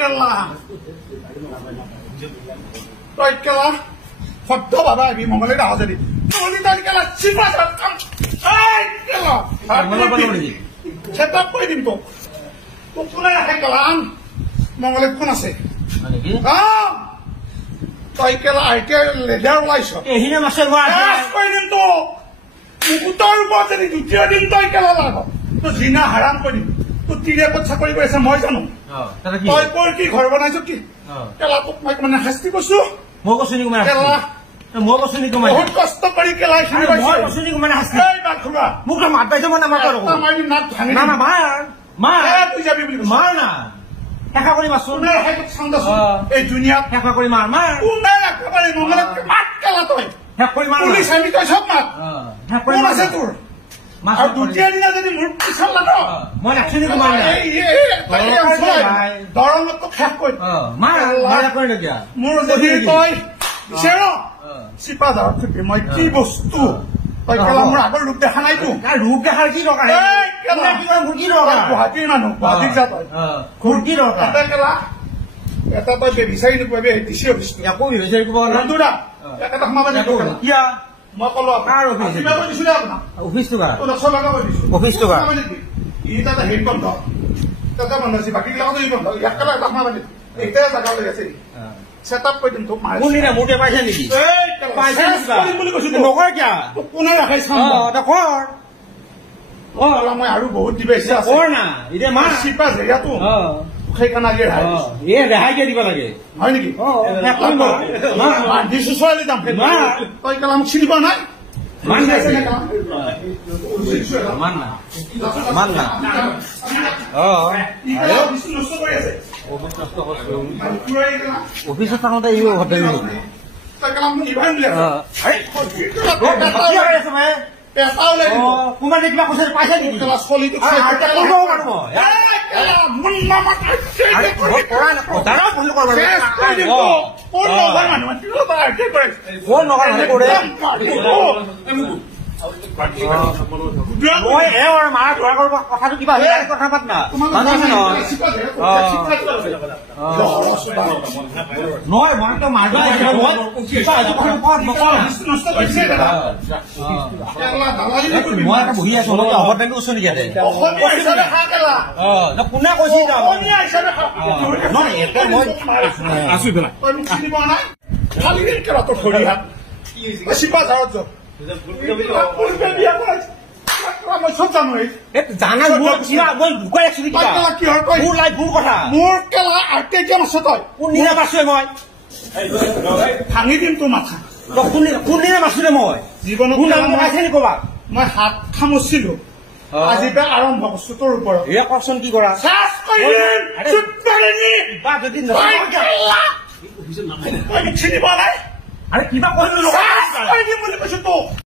কেলা তই কেলা সদ্য বাবা আহিবি মংগলে ৰাহ যদি তই কেলা চিপা কাম কেলা চেতাপ কৰি দিম তোক তোক কোনে ৰাখে কেলা মংগলে কোন আছে তই কেলা আইকে লেজাৰ ওলাইছ এহিনে মাছেৰ কৰি দিম তোক মুকুটৰ ওপৰত যদি দ্বিতীয় দিন তই কেলা লাগ তোৰ জিনা হাৰাম কৰি দিম তোৰ তিৰে ক'ত চাকৰি কৰি আছে মই জানো তই কৰ কি ঘৰ বনাইছ কি কেলা তোক মই মানে শাস্তি কৈছো মই কৈছো নেকি মানে কেলা মই কৈছো নেকি মানে বহুত কষ্ট কৰি কেলাই মই কৈছো নেকি মানে শাস্তি এই বাখুৰা মোক মাত পাইছে মই নামাত আৰু মাৰি নাক ভাঙি না না মাৰ মাৰ তুই যাবি বুলি মাৰ না দেখা কৰি মাছ কোনে ৰাখে তোক চাউণ্ড আছো এই দুনিয়াত দেখা কৰি মাৰ মাৰ কোনে ৰাখে পাৰি মংগলে মাত কেলা তই শেষ কৰি মাৰ পুলিচ আমি তই চব মাত শেষ কৰি কোন মাৰ আছে তোৰ আৰু দ্বিতীয় দিনা যদি মোৰ পিছত লাগ মই ৰাখছো নেকি মাৰ দৰঙত তোক শেষ কৰি মাৰ মাৰ কৰি নিদিয়া মোৰ যদি তই চেৰ চিপা জাৰত থাকি মই কি বস্তু তই কেলা মোৰ আগৰ ৰূপ দেখা নাইতো ৰূপ দেখাৰ কি দৰকাৰ কি দৰকাৰ গুৱাহাটীৰ মানুহ গুৱাহাটীত যা তই কি দৰকাৰ এটা কেলা এটা তই বিচাৰি নোপাবি ডিচি অফিচটো একো বিচাৰি ক'ব নন্দুৰা এটা সোমাবা নিদিওঁ কিয়া মই ক'লো কাৰ অফিচ কিবা কৈ দিছো দে আপোনাক অফিচটো কাৰ তোৰ 10 টকা কৈ দিছো অফিচটো কাৰ ই তাতে হেৰি বন্ধ তাতে বন্ধ আছে বাকী বিলাকতো ই বন্ধ ইয়াক কেলা এটা সোমাবা নিদিওঁ এইটাই জাগা লৈ আছে চেটআপ কৰি দিম তোক মাৰি কোনদিনা মোকে পাইছে নেকি পাইছে বুলি কৈছো নকৰ কিয়া তোক কোনে ৰাখে চাওঁ কৰ মই আৰু বহুত দিবা ইচ্ছা আছে কৰ না এতিয়া মাৰ চিপা জেগাটো সেইকাৰণে আজি ৰেহাই দিয়া দিব লাগে হয় নেকি দিছো ছোৱালী যাম তই কেলা মোক চিনি পোৱা নাই মান না মান না অফিচত থাকোঁতে ই হোটেল কোনোবা কিবা কৈছে পাইছে নেকি মাৰ ধৰা কৰিব কথাটো কিবা কথা পাত না নহয় মই তো মাৰ মই এটা বহি আছো মই অভদ্ৰামী কৈছো নেকি ইয়াতে কোনে কৈছে আছো চিপা ঝাৰত মই চব জানো জানা মই লুকাই আছো কিহৰ কয় মোৰ লাইফ মোৰ কথা মোৰ কেলা আৰ্টেকিয়াম আছে তই কোনদিনা পাইছো মই ভাঙি দিম তোৰ মাথা কোনদিনা পাইছো দে মই জীৱনত পাইছে নি ক'বা মই হাত খামুচিলো আজিৰ পৰা আৰম্ভ কৰিছো তোৰ ওপৰত এয়া কওকচোন কি কৰা চিনি পোৱা নাই আৰে কিবা কৈছো বুলি কৈছো তোক